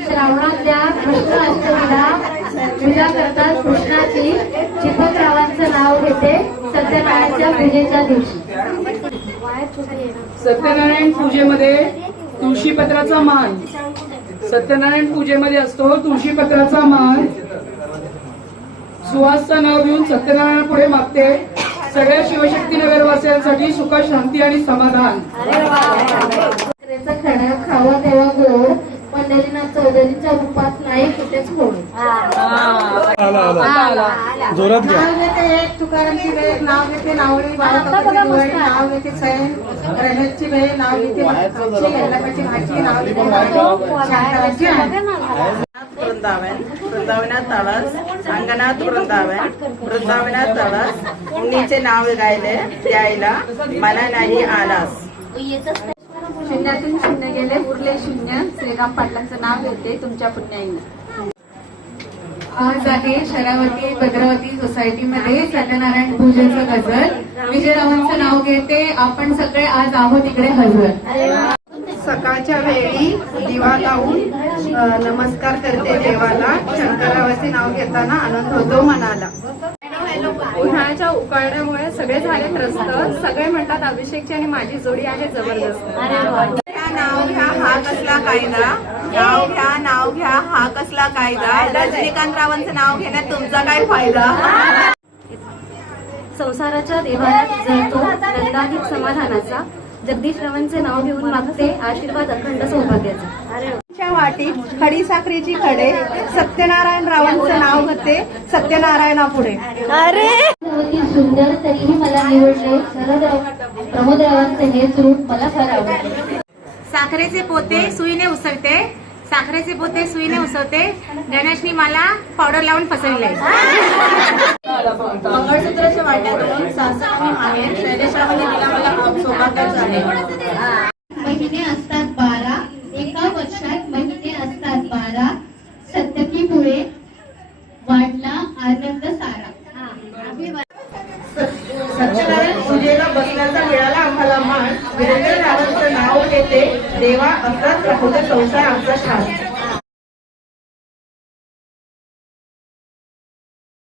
श्रावणातल्या कृष्ण अष्टमीला पूजा करतात कृष्णाची. चिपकरावांचं नाव घेते सत्यनारायणच्या पूजेच्या दिवशी. सत्यनारायण पूजेमध्ये तुळशीपत्राचा मान. सत्यनारायण पूजेमध्ये असतो तुळशीपत्राचा मान. सुहासचं नाव घेऊन सत्यनारायण पुढे मागते सगळ्या शिवशक्ती नगरवासियांसाठी सुख, शांती आणि समाधान. खडा खावा तेव्हा गोड, पंढरीनाथ चौधरीच्या रूपात नाही कुठेच गोड. जोरात घ्या. नाव घेते एक तुकारामची बेल, नाव घेते नावळी बाळाकाची दिवाळी, नाव घेते सैन रणची बेल, नाव घेते यल्लकाची भाजी, नाव घेते शांताराची आई. वृंदावन, वृंदावनात तळस, अंगणात वृंदावन, वृंदावनात तळस. उन्नीचे नाव गायले द्यायला मला नाही आलास. शून्यातून शून्य गेले उरले शून्य. श्रीराम पाटलांचं नाव घेते तुमच्या पुण्याईने. आज आहे शरावती भद्रावती सोसायटीमध्ये सत्यनारायण पूजेचं गजर. विजयरावांचं नाव घेते. आपण सगळे आज आहोत इकडे हजर. सकाळच्या वेळी दिवा लावून नमस्कार करते देवाला. शंकररावाचे नाव घेताना आनंद होतो मनाला. उन्हाळ्याच्या उकाड्यामुळे सगळे झाले त्रस्त. सगळे म्हणतात अभिषेकची आणि माझी जोडी आहे जबरदस्त. नाव घ्या हा कसला कायदा, नाव घ्या नाव घ्या हा कसला कायदा. रजनीकांतरावांचं नाव घेण्यात तुमचा काय फायदा. संसाराच्या देवाऱ्यात जळतो नंदाधिक समाधानाचा. जगदीशरावांचे नाव घेऊन मागते आशीर्वाद अखंड सौभाग्याचा. वाटीत खडी साखरेची खडे, सत्यनारायण रावांचं नाव घेते सत्यनारायणा पुढे. सुंदर तरीही मला निवडले. प्रमोदरावांचे हेच रूप मला फार आवडले. साखरेचे पोते सुईने उसळते, साखरेचे पोते सुईने उसळते. गणेशनी मला पावडर लावून फसवले. मंगळसूत्राच्या वाट्यातून सासर आणि माहेर शैलेशरावांनी दिला मला सौभाग्याचा आहे. महिने असतात 12, एका वर्षात महिने असतात 12. सत्यकीमुळे वाढला आनंद सारा. सत्यनारायण पूजेला बसण्याचा मिळाला आम्हाला मान. वीरेंद्र रावांचं नाव घेते देवा असाच राहू दे संसार आमचा छान.